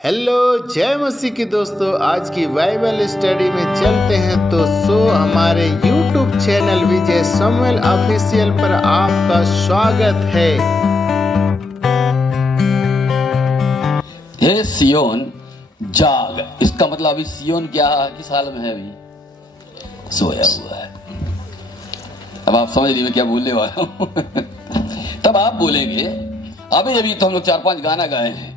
Hello जय मसीह की दोस्तों, आज की बाइबल स्टडी में चलते हैं तो हमारे YouTube चैनल विजय समुएल ऑफिशियल पर आपका स्वागत है। हे सियोन जाग, इसका मतलब अभी सियोन क्या किस हाल में है? अभी सोया हुआ है। अब आप समझ लीजिए मैं क्या बोलने वाला हूं। तब आप बोलेंगे अभी अभी तो हम लोग 4-5 गाना गाए हैं,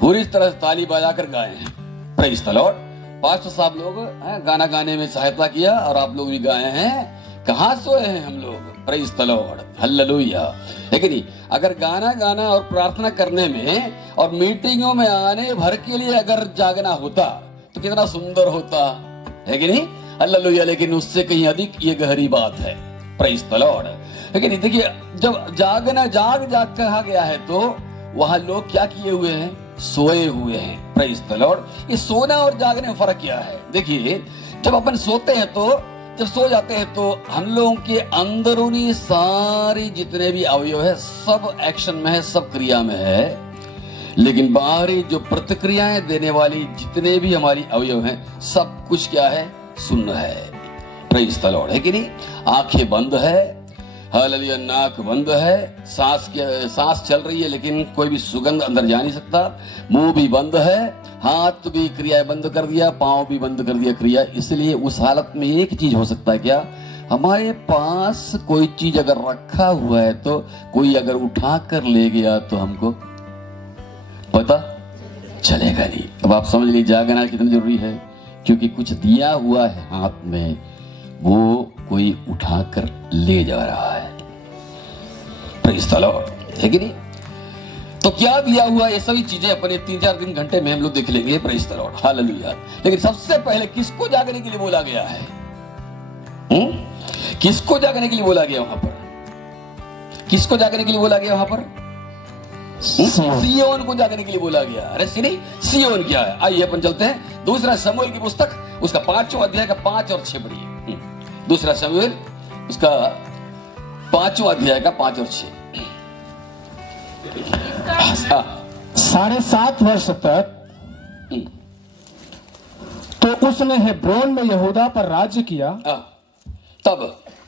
पूरी तरह से ताली बजाकर गाए हैं। Praise the Lord. पास्टर साहब लोग गाना गाने में सहायता किया और आप लोग भी गाए हैं। कहाँ सोए हैं हम लोग? Praise the Lord, hallelujah. है नहीं? अगर गाना गाना और प्रार्थना करने में और मीटिंगों में आने भर के लिए अगर जागना होता तो कितना सुंदर होता, है कि नहीं? हालेलुया। लेकिन उससे कहीं अधिक ये गहरी बात है। Praise the Lord. है कि नहीं? देखिए, जब जागना जाग कहा गया है तो वहां लोग क्या किए हुए हैं? सोए हुए हैं। Praise the Lord. ये सोना और जागने में फर्क क्या है? देखिए, जब अपन सोते हैं तो जब सो जाते हैं तो हम लोगों के अंदरूनी सारी जितने भी अवयव है सब एक्शन में है, सब क्रिया में है। लेकिन बाहरी जो प्रतिक्रियाएं देने वाली जितने भी हमारी अवयव हैं सब कुछ क्या है? सुन्न है। Praise the Lord. है कि नहीं? आंखें बंद है, हालेलुया, नाक बंद है, सांस चल रही है लेकिन कोई भी सुगंध अंदर जा नहीं सकता। मुंह भी बंद है, हाथ भी क्रिया बंद कर दिया, पांव भी बंद कर दिया क्रिया। इसलिए उस हालत में एक चीज हो सकता है, क्या? हमारे पास कोई चीज अगर रखा हुआ है तो कोई अगर उठा कर ले गया तो हमको पता चलेगा नहीं। अब आप समझ लीजिए जागना कितना जरूरी है, क्योंकि कुछ दिया हुआ है हाथ में, वो कोई उठाकर ले जा रहा है। Praise the Lord. है कि नहीं? तो क्या दिया हुआ, ये सभी चीजें अपने 3-4 घंटे में हम लोग देख लेंगे। Praise the Lord, hallelujah. लेकिन सबसे पहले किसको जागने के लिए बोला गया है? किसको जागने के लिए बोला गया वहां पर? किसको जागने के लिए बोला गया वहां पर? सियोन को जागने के लिए बोला गया। अरे सियोन क्या है? आइए अपन चलते हैं दूसरा शमूएल की पुस्तक, उसका 5वां अध्याय का 5 और 6 पढ़िए। दूसरा शमूएल उसका 5वां अध्याय का 5 और 6। 7.5 वर्ष तक तो उसने हेब्रोन में यहूदा पर राज्य किया। तब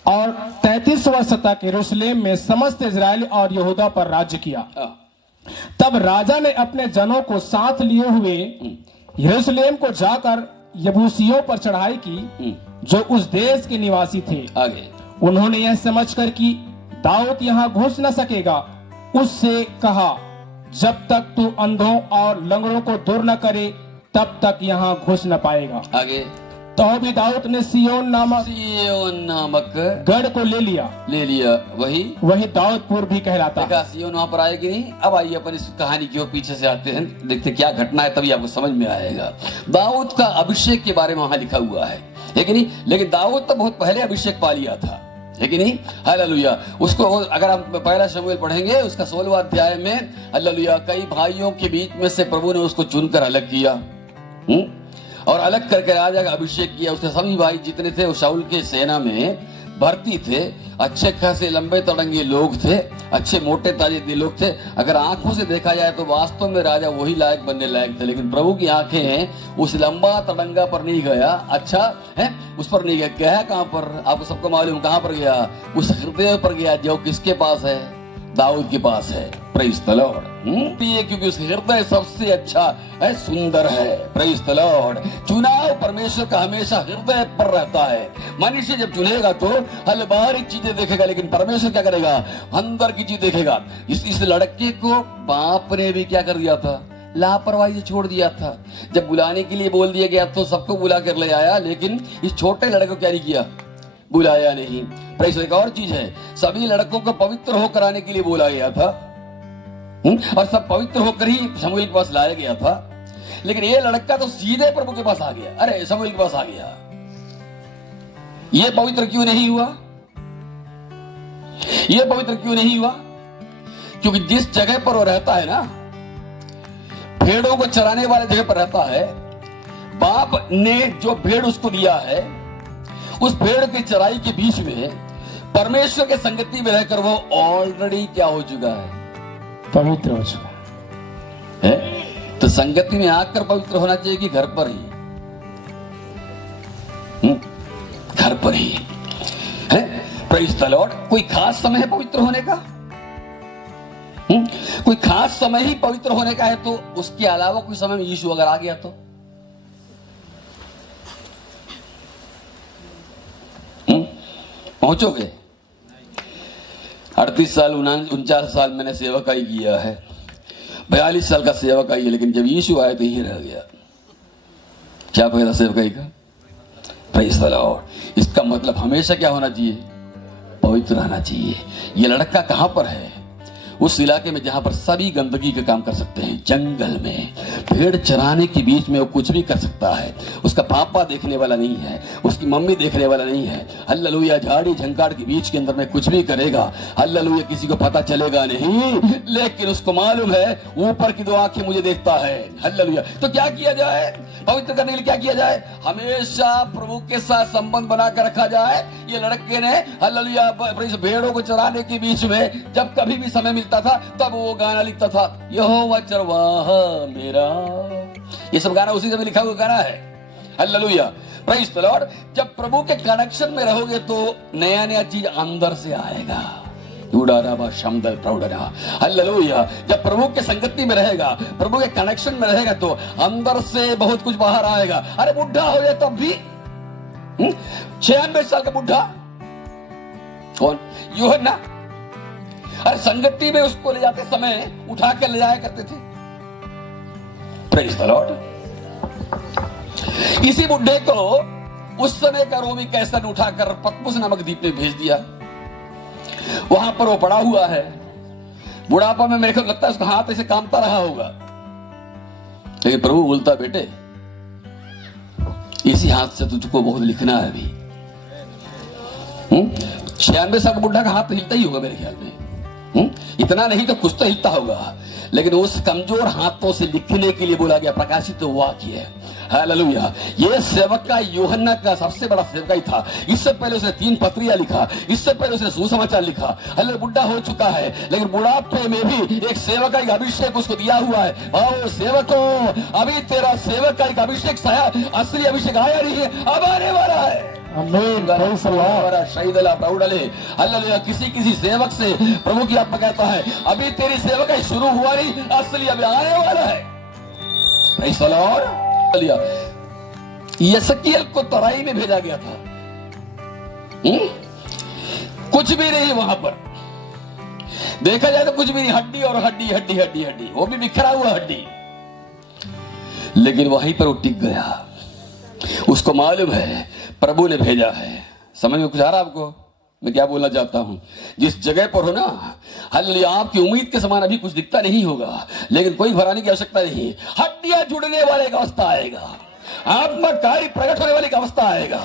और 33 वर्ष तक यरूशलेम में समस्त इजराइल और यहूदा पर राज्य किया। तब राजा ने अपने जनों को साथ लिए हुए यरूशलेम को जाकर यबूसियों पर चढ़ाई की, जो उस देश के निवासी थे। आगे उन्होंने यह समझकर कि दाऊद यहाँ घुस न सकेगा, उससे कहा, जब तक तू अंधों और लंगड़ों को दूर न करे तब तक यहाँ घुस न पाएगा। आगे तो भी दाऊद ने सियोन नामक गढ़ को ले लिया। वही दाऊदपुर भी कहलाता है। सियोन वहां पर आएगी नहीं। अब आइए अपन इस कहानी की ओर पीछे से आते हैं, देखते क्या घटना है, तभी आपको समझ में आएगा। दाऊद का अभिषेक के बारे में वहां लिखा हुआ है कि नहीं? लेकिन दाऊद तो बहुत पहले अभिषेक पा लिया था, है कि नहीं? हालेलुया। उसको अगर हम पहला शमूएल पढ़ेंगे उसका 16वां अध्याय में, हालेलुया, कई भाइयों के बीच में से प्रभु ने उसको चुनकर अलग किया और अलग करके राजा का अभिषेक किया। उसके सभी भाई जितने थे वो शाऊल के सेना में भर्ती थे, अच्छे खासे लंबे तड़ंगे लोग थे, अच्छे मोटे ताजे लोग थे। अगर आंखों से देखा जाए तो वास्तव में राजा वही लायक बनने लायक थे, लेकिन प्रभु की आंखें उस लंबा तड़ंगा पर नहीं गया। अच्छा है, उस पर नहीं गया। कहां पर? आपको सबको मालूम कहां पर गया? उस हृदय पर गया जो किसके पास है? दाऊद के पास है। Praise the Lord. क्योंकि उस हृदय सबसे अच्छा है, सुंदर है। Praise the Lord. चुनाव परमेश्वर का हमेशा हृदय पर रहता है। मनुष्य जब चुनेगा तो हल बाहरी चीजें देखेगा, लेकिन परमेश्वर क्या करेगा? अंदर की चीज देखेगा। इस लड़के को बाप ने भी क्या कर दिया था? लापरवाही से छोड़ दिया था। जब बुलाने के लिए बोल दिया गया तो सबको बुला कर ले आया, लेकिन इस छोटे लड़के को क्या नहीं किया? बुलाया नहीं। प्रेज़। एक और चीज है, सभी लड़कों को पवित्र होकर आने के लिए बोला गया था और सब पवित्र होकर ही शमूएल के पास लाया गया था। लेकिन ये लड़का तो सीधे प्रभु के पास आ गया। अरे शमूएल के पास आ गया। ये पवित्र क्यों नहीं हुआ? ये पवित्र क्यों नहीं हुआ? क्योंकि जिस जगह पर वो रहता है ना, भेड़ों को चराने वाले जगह पर रहता है, बाप ने जो भेड़ उसको दिया है, उस भेड़ की चराई के बीच में परमेश्वर के संगति में रहकर वो ऑलरेडी क्या हो चुका है? पवित्र हो चुका है। तो संगति में आकर पवित्र होना चाहिए कि घर पर ही? घर पर ही है। Praise the Lord. कोई खास समय है पवित्र होने का? कोई खास समय ही पवित्र होने का है, तो उसके अलावा कोई समय में यीशु अगर आ गया तो पहुंचोगे? 38 साल 49 साल मैंने सेवकाई किया है, 42 साल का सेवकाई है, लेकिन जब यीशु आए तो ही रह गया। क्या फायदा सेवकाई का? Praise the Lord. इसका मतलब हमेशा क्या होना चाहिए? पवित्र रहना चाहिए। ये लड़का कहां पर है? उस इलाके में जहां पर सभी गंदगी के काम कर सकते हैं। जंगल में भेड़ चराने के बीच में वो कुछ भी कर सकता है। उसका पापा देखने वाला नहीं है, उसकी मम्मी देखने वाला नहीं है। हल्लेलुया। झाड़ी झंकार के बीच के अंदर में कुछ भी करेगा, हल्लेलुया, किसी को पता चलेगा नहीं, लेकिन उसको मालूम है ऊपर की 2 आंखें मुझे देखता है। हल्लेलुया। तो क्या किया जाए? पवित्र करने के लिए क्या किया जाए? हमेशा प्रभु के साथ संबंध बना कर रखा जाए। ये लड़के ने हल्लेलुया भेड़ों को चराने के बीच में जब कभी भी समय था तब वो गाना लिखता था, यहोवा चरवाहा मेरा। ये सब गाना उसी समय लिखा हुआ गाना है। हालेलुया। Praise the Lord. जब प्रभु के कनेक्शन में रहोगे तो नया नया चीज अंदर से आएगा। हालेलुया। जब प्रभु के संगति में रहेगा, प्रभु के कनेक्शन में रहेगा तो अंदर से बहुत कुछ बाहर आएगा। अरे बुढ़ा हो जाए तब भी 96 साल का बुढ़ा कौन? यूहन्ना। अरे संगति में उसको ले जाते समय उठा के ले जाया करते थे। Praise the Lord. इसी बुढ़े को उस समय का रोमी कैसर ने उठाकर पतमुस नामक द्वीप में भेज दिया। वहां पर वो पड़ा हुआ है। बुढ़ापा में मेरे को लगता है उसका हाथ ऐसे कांपता रहा होगा, लेकिन प्रभु बोलता, बेटे इसी हाथ से तुझको बहुत लिखना है अभी। 96 साल का बुढ़ा का हाथ हिलता ही होगा मेरे ख्याल में। इतना नहीं तो कुछ तो हिलता होगा, लेकिन उस कमजोर हाथों से लिखने के लिए बोला गया प्रकाशित वाक्य है। हालेलुया। ये सेवक का यूहन्ना का सबसे बड़ा सेवक ही था। इससे पहले उसने 3 पत्रियां लिखा, इससे पहले उसने सुसमाचार लिखा। हालेलुया। बुढ़ा हो चुका है, लेकिन बुढ़ापे में भी एक सेवक का एक अभिषेक उसको दिया हुआ है। और सेवकों, अभी तेरा सेवक का एक अभिषेक असली अभिषेक आया नहीं है, अब आने वाला है। किसी सेवक से प्रभु की आत्मा कहता है, अभी तेरी सेवक शुरू हुआ नहीं, असली अभी आने वाला है। यशकियल को तराई में भेजा गया था। कुछ भी नहीं वहां पर, देखा जाए तो कुछ भी नहीं, हड्डी और हड्डी हड्डी हड्डी हड्डी, वो भी बिखरा हुआ हड्डी। लेकिन वहीं पर वो टिक गया। उसको मालूम है प्रभु ने भेजा है। समझ में कुछ आ रहा आपको मैं क्या बोलना चाहता हूं? जिस जगह पर हो ना, हालेलुया, आपकी उम्मीद के समान अभी कुछ दिखता नहीं होगा, लेकिन कोई घबराने की आवश्यकता नहीं। हड्डियां जुड़ने वाले का अवस्था आएगा, आत्मा कार्य प्रकट होने वाली का अवस्था आएगा।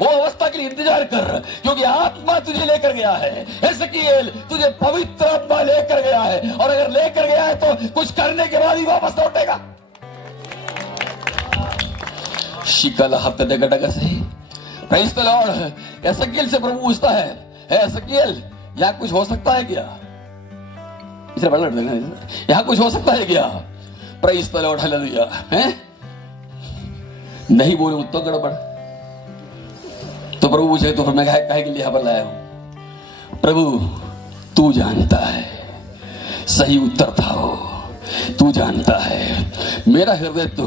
वो अवस्था के लिए इंतजार कर, क्योंकि आत्मा तुझे लेकर गया है। एसकीएल तुझे पवित्र आत्मा लेकर गया है, और अगर लेकर गया है तो कुछ करने के बाद ही वापस लौटेगा। शिकल हफ्ते डगडग से। Praise the Lord. एसकीएल से प्रभु पूछता है, एसकीएल यहां कुछ हो सकता है क्या? इसे बड़ा लड़ यहां कुछ हो सकता है क्या? Praise the Lord. हालेलुया। हैं? नहीं बोले तो गड़बड़। तो प्रभु पूछे, तो फिर मैं कहे के लिए यहां पर लाया हूं। प्रभु तू जानता है। सही उत्तर था वो, तू जानता है। मेरा हृदय तो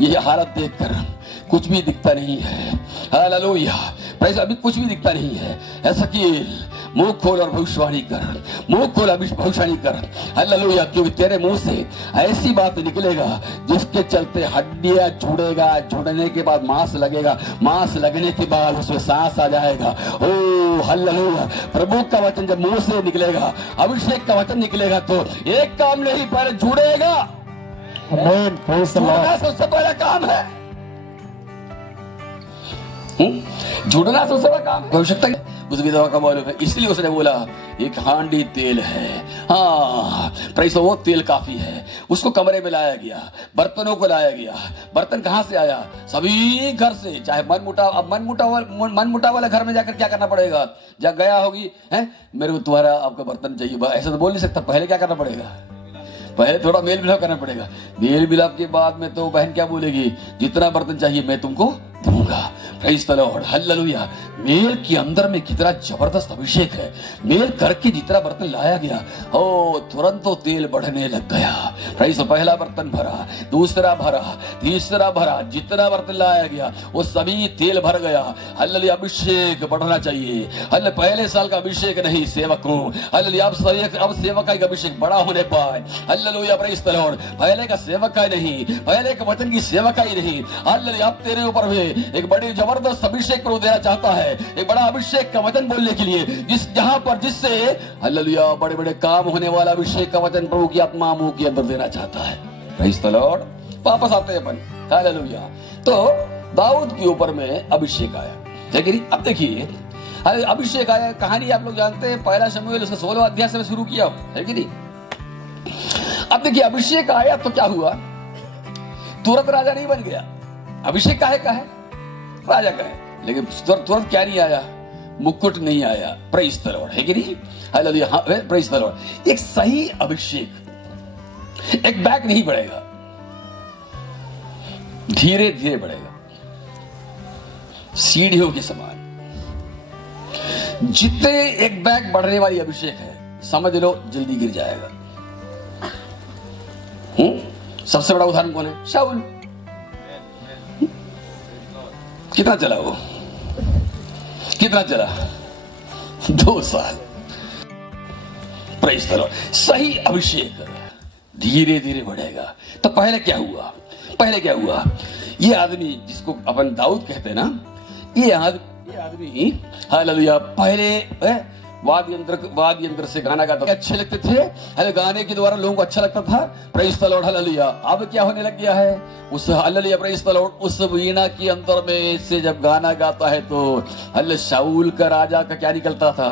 ये हालत देखकर कुछ भी दिखता नहीं है। हालेलुया। प्रेज़, अभी कुछ भी दिखता नहीं है। एसकीएल मुंह खोल और भविष्यवाणी कर, मुंह खोल भविष्यवाणी कर। हालेलुया। क्योंकि तेरे मुंह से ऐसी बात निकलेगा जिसके चलते हड्डियां जुड़ेगा, जुड़ने के बाद मांस लगेगा, मांस लगने के बाद उसमें सांस आ जाएगा। ओ हालेलुया। प्रभु का वचन जब मुंह से निकलेगा, अभिषेक का वचन निकलेगा, तो एक काम नहीं, पहले जुड़ेगा। जुड़ना सबसे पहला काम है। जुड़ना सबसे बड़ा काम है। आवश्यकता उस विधवा का मालूम है, इसलिए उसने बोला एक हांडी तेल है। हाँ प्रेज़, वो तेल काफी है। उसको कमरे में लाया गया, बर्तनों को लाया गया। बर्तन कहां से आया? सभी घर से। चाहे मनमुटाव वाला घर में जाकर क्या करना पड़ेगा? जब गया होगी, है मेरे को तुम्हारा आपका बर्तन चाहिए, ऐसा तो बोल नहीं सकता। पहले क्या करना पड़ेगा? पहले थोड़ा मेल मिलाप करना पड़ेगा। मेल मिलाप के बाद में तो बहन क्या बोलेगी, जितना बर्तन चाहिए मैं तुमको दूंगा। Praise the Lord, hallelujah. मेल के अंदर में कितना जबरदस्त अभिषेक है। मेल करके जितना बर्तन लाया गया, ओ तुरंत तो तेल बढ़ने लग गया। प्रेज़, पहला बर्तन भरा, दूसरा भरा, तीसरा भरा, जितना बर्तन लाया गया वो सभी तेल भर गया। हालेलुया, अभिषेक बढ़ना चाहिए। हालेलुया, पहले साल का अभिषेक नहीं सेवकों, हालेलुया अब सेवक का अभिषेक बड़ा होने पाए। हालेलुया, प्रेज़ द लॉर्ड, पहले का सेवक का नहीं, पहले के वचन की सेवक ही नहीं। हालेलुया, अब तेरे ऊपर भी एक बड़ी जबरदस्त अभिषेक प्रभु देना चाहता है, एक बड़ा अभिषेक का वचन बोलने के लिए, जिससे हालेलुया बड़े बड़े काम होने वाला अभिषेक का वचन प्रभु की आत्मा मुंह के अंदर देना चाहता है। प्रेज़ द लॉर्ड, वापस आते हैं अपन। हालेलुया, तो दाऊद के ऊपर में अभिषेक आया, लेकिन अब देखिए अभिषेक आया, कहानी आप लोग जानते हैं, पहला शमूएल उसका 16वां अध्याय से शुरू किया है कि नहीं। अब देखिए अभिषेक आया तो क्या हुआ, तुरंत राजा नहीं बन गया। अभिषेक का है राजा का है, लेकिन तुरंत क्या नहीं आया, मुकुट नहीं आया। प्रेज़ द लॉर्ड, है कि नहीं। Hallelujah, praise the Lord. एक सही अभिषेक एक बैग नहीं बढ़ेगा, धीरे धीरे बढ़ेगा, सीढ़ियों के समान। जितने एक बैग बढ़ने वाली अभिषेक है, समझ लो जल्दी गिर जाएगा। सबसे बड़ा उदाहरण कौन है, शाऊल। कितना चला वो, कितना चला, 2 साल। प्रेज़ द लॉर्ड, सही अभिषेक धीरे धीरे बढ़ेगा। तो पहले क्या हुआ, ये आदमी जिसको अपन दाऊद कहते हैं ना, ये आदमी हालेलुया पहले वाद्य यंत्र से गाना गाता, अच्छे लगते थे। अरे गाने के द्वारा लोगों को अच्छा लगता था। Praise the Lord, hallelujah. अब क्या होने लग गया है, उस हालेलुया प्रेज़ द लॉर्ड, उस वीणा के अंदर में से जब गाना गाता है तो हालेलुया शाऊल का राजा का क्या निकलता था,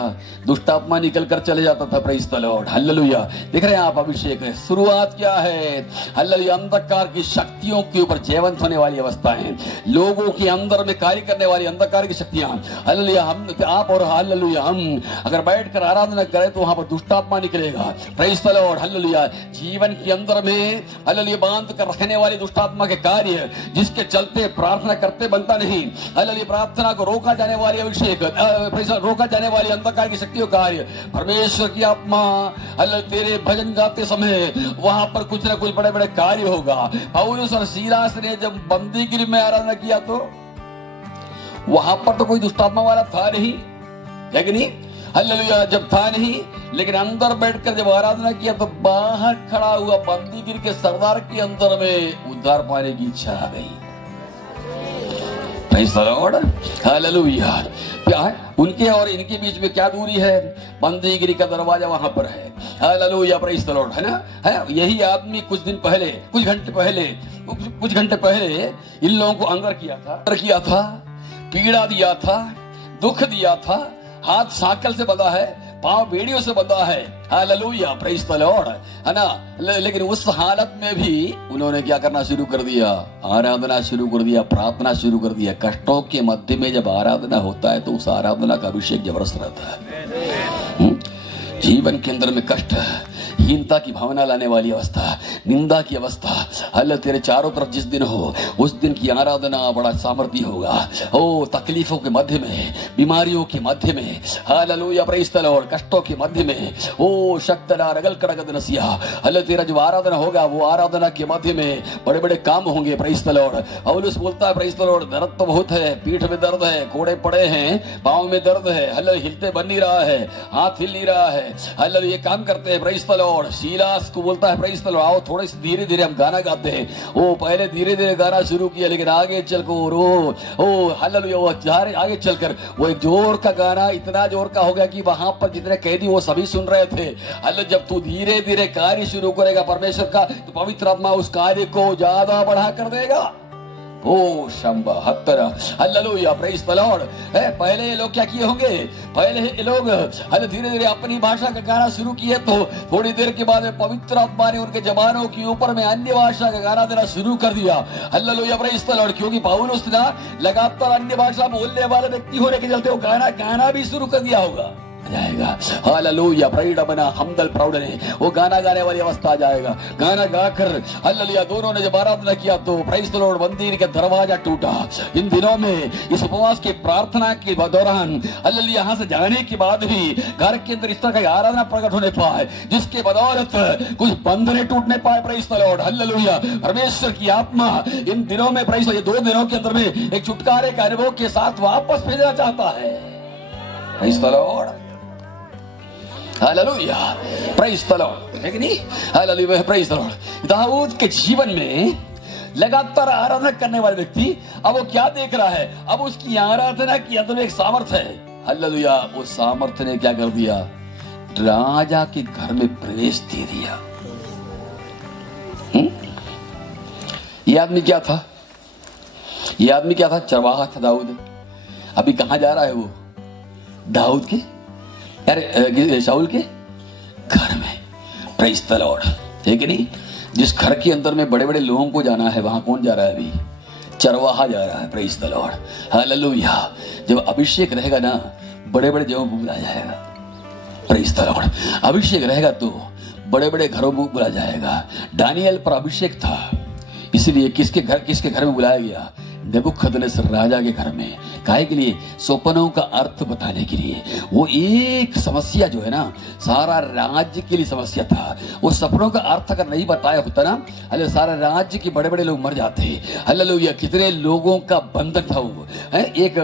दुष्टात्मा निकल कर चले जाता था। Praise the Lord, hallelujah. देख रहे हैं आप, अभिषेक है। शुरुआत क्या है, हालेलुया अंधकार की शक्तियों के ऊपर जयवंत होने वाली अवस्था है, लोगों के अंदर में कार्य करने वाली अंधकार की शक्तियां। हालेलुया, हम आप और हालेलुया हम अगर बैठकर आराधना करें तो वहां पर दुष्टात्मा निकलेगा। Praise the Lord, hallelujah. जीवन के अंदर में हालेलुया बांध कर रखने वाली दुष्टात्मा के कार्य, जिसके चलते प्रार्थना करते बनता नहीं, हालेलुया प्रार्थना को रोका जाने वाली अभिषेक, रोका जाने वाली अंधकार की शक्तियों कार्य, परमेश्वर की आत्मा हालेलुया तेरे भजन गाते समय वहां पर कुछ ना कुछ बड़े बड़े कार्य होगा। पौलुस और सीलास ने जब बंदीगृह में आराधना किया तो वहां पर तो कोई दुष्टात्मा वाला था नहीं, लेकिन हालेलुया जब था नहीं, लेकिन अंदर बैठकर जब आराधना किया तो बाहर खड़ा हुआ बंदीगृह के सरदार के अंदर में उद्धार पाने की इच्छा आ गई। Praise the Lord, hallelujah. क्या है उनके और इनके बीच में क्या दूरी है, बंदीगृह का दरवाजा वहां पर है। हालेलुया, प्रेज़ द लॉर्ड, है ना। है यही आदमी कुछ घंटे पहले इन लोगों को अंदर किया था, पीड़ा दिया था, दुख दिया था, हाथ साकल से बंधा है, पांव बेड़ियों से बंधा है। हालेलुया, प्रेज़ द लॉर्ड, है ना। लेकिन उस हालत में भी उन्होंने क्या करना शुरू कर दिया, आराधना शुरू कर दिया, प्रार्थना शुरू कर दिया। कष्टों के मध्य में जब आराधना होता है तो उस आराधना का अभिषेक जबरदस्त रहता है। जीवन के अंदर में कष्ट, हीनता की भावना लाने वाली अवस्था, निंदा की अवस्था, हालेलुया तेरे चारों तरफ जिस दिन हो उस दिन की आराधना बड़ा सामर्थ्य होगा। ओ तकलीफों के मध्य में, बीमारियों के मध्य में, हालेलुया प्रेज़ द लॉर्ड, कष्टों के मध्य में, ओ शक्तरा रगल करगद नसिया, हालेलुया तेरा जो आराधना होगा वो आराधना के मध्य में बड़े बड़े काम होंगे। Praise the Lord. पौलुस बोलता है प्रेज़ द लॉर्ड, दर्द तो बहुत है, पीठ में दर्द है, कोड़े पड़े हैं, पाँव में दर्द है, हालेलुया हिलते बन नहीं रहा है, हाथ हिल नहीं रहा है, हालेलुया ये काम करते हैं। Praise the Lord. सीलास को बोलता है प्रेज़ द लॉर्ड, आओ थोड़े से धीरे धीरे हम गाना गाते हैं। वो पहले धीरे धीरे गाना शुरू किया, लेकिन आगे चलकर ओ हालेलुया वो आगे चलकर वो एक जोर का गाना इतना जोर का हो गया कि वहां पर जितने कैदी वो सभी सुन रहे थे। हालेलुया जब तू धीरे धीरे कार्य शुरू करेगा परमेश्वर का, तो पवित्र आत्मा उस कार्य को ज्यादा बढ़ा कर देगा। ओ शंबा हत्तरा, हालेलुया प्रेज़ द लॉर्ड। पहले ये लोग क्या किए होंगे, पहले ये लोग धीरे धीरे अपनी भाषा का गाना शुरू किए, तो थोड़ी देर के बाद में पवित्र आत्मा ने उनके जवानों के ऊपर में अन्य भाषा का गाना देना शुरू कर दिया। Hallelujah praise the Lord. क्योंकि पौलुस ना लगातार अन्य भाषा बोलने वाले व्यक्ति होने के चलते वो गाना भी शुरू कर दिया होगा। जाएगा। हालेलुया, प्रैडबना हमदल प्रौढ़ने, वो गाना गाने वाली अवस्था आ जाएगा। गाना गाकर हालेलुया दोनों ने जब आराधना किया तो प्रेज़ द लॉर्ड, मंदिर का दरवाजा टूटा। इन दिनों में इस उपवास की प्रार्थना के दौरान हालेलुया यहाँ से जाने के बाद भी घर के अंदर इस तरह का आराधना प्रकट होने पाए जिसके बदौलत कुछ बंधने टूटने पाए। Praise the Lord, hallelujah. परमेश्वर की आत्मा इन दिनों में प्रेज़, ये 2 दिनों के अंदर में एक छुटकारे का अनुभव के साथ वापस भेजना चाहता है। Praise the Lord, hallelujah, praise the Lord, है कि नहीं? Hallelujah, praise the Lord. दाऊद के जीवन में लगातार आराधना करने वाले व्यक्ति अब वो क्या देख रहा है? अब उसकी आराधना की अंदर एक सामर्थ्य है। हालेलुया, उस सामर्थ्य ने क्या कर दिया? राजा के घर में प्रवेश दे दिया। ये आदमी क्या था? ये आदमी क्या था? चरवाहा था दाऊद। अभी कहां जा रहा है वो? दाऊद के, अरे शाऊल के घर में। प्रेज़ द लॉर्ड, है कि नहीं? जिस घर के अंदर में बड़े बड़े लोगों को जाना है वहां कौन जा रहा है? अभी चरवाहा जा रहा है। Praise the Lord, hallelujah. जब अभिषेक रहेगा ना, बड़े बड़े जगहों को बुलाया जाएगा। प्रेज़ द लॉर्ड, अभिषेक रहेगा तो बड़े बड़े घरों को बुलाया जाएगा। दानियल पर अभिषेक था, इसलिए किसके घर में बुलाया गया? नबूखदनेस्सर राजा के घर में। काहे के लिए? स्वप्नों का अर्थ बताने के लिए। वो एक समस्या जो है ना, सारा राज्य के लिए समस्या था। वो सपनों का अर्थ अगर नहीं बताया होता ना, अरे सारा राज्य के बड़े बड़े लोग मर जाते। हालेलुया, कितने लोगों का बंधन था वो। एक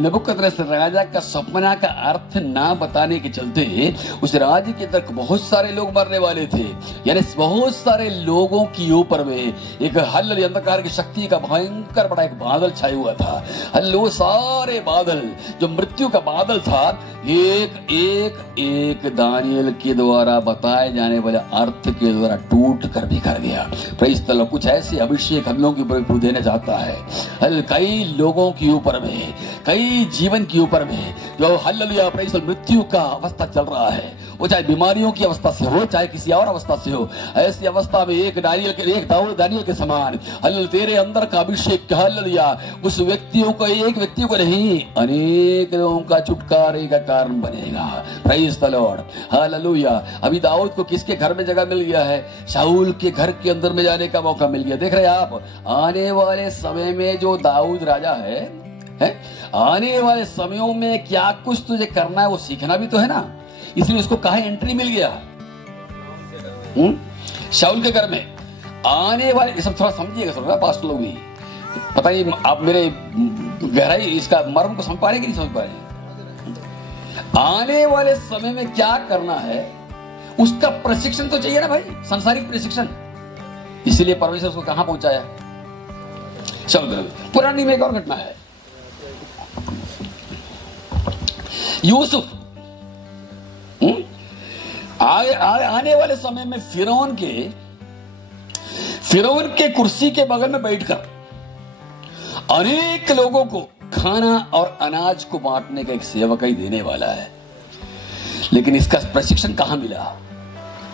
नबूखदनेस्सर राजा का सपना का अर्थ ना बताने के चलते उस राज्य के अंदर बहुत सारे लोग मरने वाले थे। यानी बहुत सारे लोगों के ऊपर में एक हालेलुया अंधकार की शक्ति का भयंकर बड़ा एक बादल छाया हुआ था। वो सारे बादल जो मृत्यु का बादल था, एक दानियल के द्वारा बताए जाने वाले अर्थ के द्वारा टूट कर बिखर गया। प्रेज़ द लॉर्ड, कुछ ऐसे अभिषेक हम लोगों के ऊपर देना चाहता है। कई लोगों के ऊपर में, कई जीवन के ऊपर में जो हालेलुया प्रेज़ द लॉर्ड मृत्यु का अवस्था चल रहा है, वो चाहे बीमारियों की अवस्था से हो, चाहे किसी और अवस्था से हो, ऐसी अवस्था में एक दानियल के समान हालेलुया तेरे अंदर का अभिषेक हालेलुया उस व्यक्तियों को, एक व्यक्ति को नहीं, अनेक लोगों का छुटकारे का कारण बनेगा। Praise the Lord, hallelujah. अभी दाऊद को किसके घर में जगह मिल गया है? शाऊल के घर के अंदर में जाने का मौका मिल गया। देख रहे हैं आप, आने वाले समय में जो दाऊद राजा है, आने वाले समयों में क्या कुछ तुझे करना है वो सीखना भी तो है ना। इसलिए उसको कहा एंट्री मिल गया शाऊल के घर में। आने वाले, सब थोड़ा समझिएगा सब ना पास्टर लोग भी, पता नहीं आप मेरे गहराई इसका मर्म को समझ पा रहे कि नहीं समझ पा रहे। आने वाले समय में क्या करना है उसका प्रशिक्षण तो चाहिए ना भाई, सांसारिक प्रशिक्षण। इसीलिए परमेश्वर उसको कहां पहुंचाया? शाऊल। पुरानी में एक और घटना है, यूसुफ। आने वाले समय में फिरौन के कुर्सी के बगल में बैठकर अनेक लोगों को खाना और अनाज को बांटने का एक सेवक ही देने वाला है। लेकिन इसका प्रशिक्षण कहां मिला?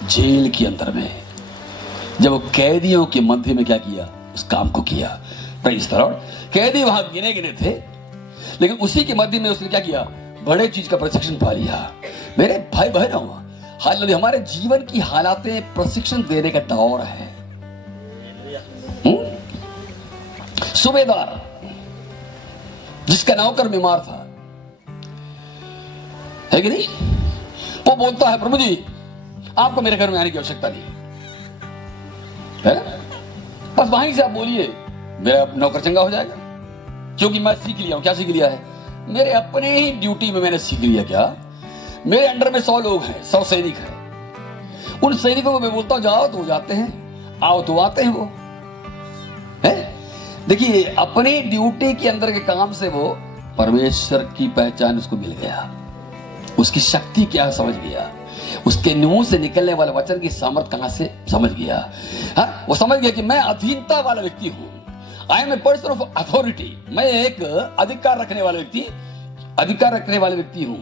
जेल के अंदर में, जब वो कैदियों के मध्य में क्या किया? उस काम को किया। प्रेज़ द लॉर्ड, कैदी वहां गिने थे, लेकिन उसी के मध्य में उसने क्या किया? बड़े चीज का प्रशिक्षण पा लिया। मेरे भाई बहनों, हालांकि हमारे जीवन की हालातें प्रशिक्षण देने का दौर है। सूबेदार जिसका नौकर बीमार था, है कि नहीं, वो बोलता है प्रभु जी आपको मेरे घर में आने की आवश्यकता नहीं है, बस वहीं से आप बोलिए मेरा नौकर चंगा हो जाएगा। क्योंकि मैं सीख लिया हूं। क्या सीख लिया है? मेरे अपने ही ड्यूटी में मैंने सीख लिया। क्या? मेरे अंडर में 100 लोग हैं, 100 सैनिक हैं। उन सैनिकों को मैं बोलता हूं जाओ तो वो जाते हैं, आओ तो आते हैं। वो है, देखिए अपनी ड्यूटी के अंदर के काम से वो परमेश्वर की पहचान उसको मिल गया, उसकी शक्ति क्या है समझ गया, उसके मुंह से निकलने वाले वचन की सामर्थ्य कहां से समझ गया। हाँ, वो समझ गया कि मैं अधीनता वाला व्यक्ति हूं। I am a person of authority. मैं एक अधिकार रखने वाला व्यक्ति हूं।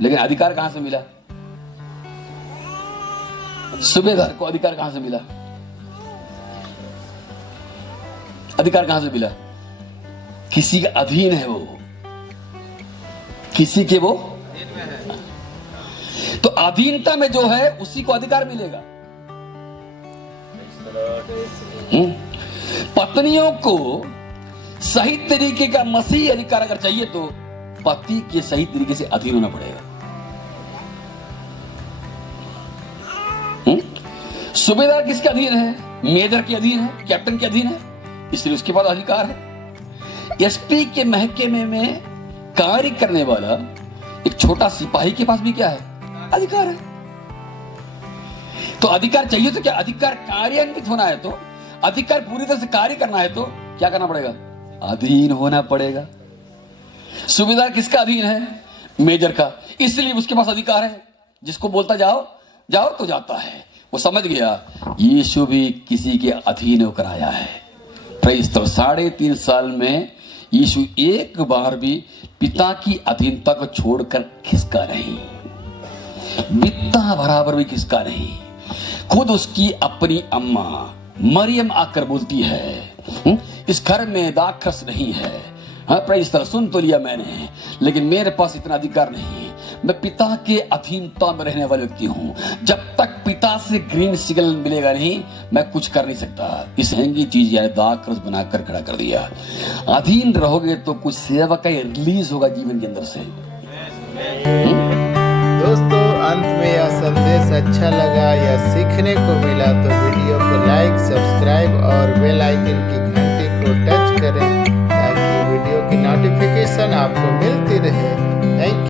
लेकिन अधिकार कहां से मिला? सूबेदार को अधिकार कहां से मिला? अधिकार कहां से मिला? किसी के अधीन है वो, किसी के वो तो अधीनता में जो है उसी को अधिकार मिलेगा। पत्नियों को सही तरीके का मसीही अधिकार अगर चाहिए तो पति के सही तरीके से अधीन होना पड़ेगा। सूबेदार किसके अधीन है? मेजर के अधीन है, कैप्टन के अधीन है, इसलिए उसके पास अधिकार है। एसपी के महकमे में कार्य करने वाला एक छोटा सिपाही के पास भी क्या है? अधिकार है। तो अधिकार चाहिए तो क्या? अधिकार कार्यान्वित होना है तो, अधिकार पूरी तरह से कार्य करना है तो क्या करना पड़ेगा? अधीन होना पड़ेगा। सूबेदार किसका अधीन है? मेजर का, इसलिए उसके पास अधिकार है। जिसको बोलता जाओ जाओ तो जाता है। वो समझ गया यीशु भी किसी के अधीन होकर आया है। Praise the Lord. 3.5 साल में यीशु एक बार भी पिता की अधीनता को छोड़कर खिसका नहीं, बित्ता बराबर भी खिसका नहीं। खुद उसकी अपनी अम्मा मरियम आकर बोलती है इस घर में दाखरस नहीं है। हाँ प्रेज़ द लॉर्ड, सुन तो लिया मैंने, लेकिन मेरे पास इतना अधिकार नहीं। मैं पिता के अधीनता में रहने वाला व्यक्ति हूं। जब तक पिता से ग्रीन सिग्नल मिलेगा नहीं, मैं कुछ कर नहीं सकता। इस महंगी चीज है दाखरस बनाकर खड़ा कर दिया। अधीन रहोगे तो कुछ सेवा का रिलीज होगा जीवन के अंदर से। दोस्तों, अंत में यह संदेश अच्छा लगा या सीखने को मिला तो वीडियो को लाइक, सब्सक्राइब और बेल आइकन की घंटी को टच करें ताकि वीडियो की नोटिफिकेशन आपको मिलती रहे।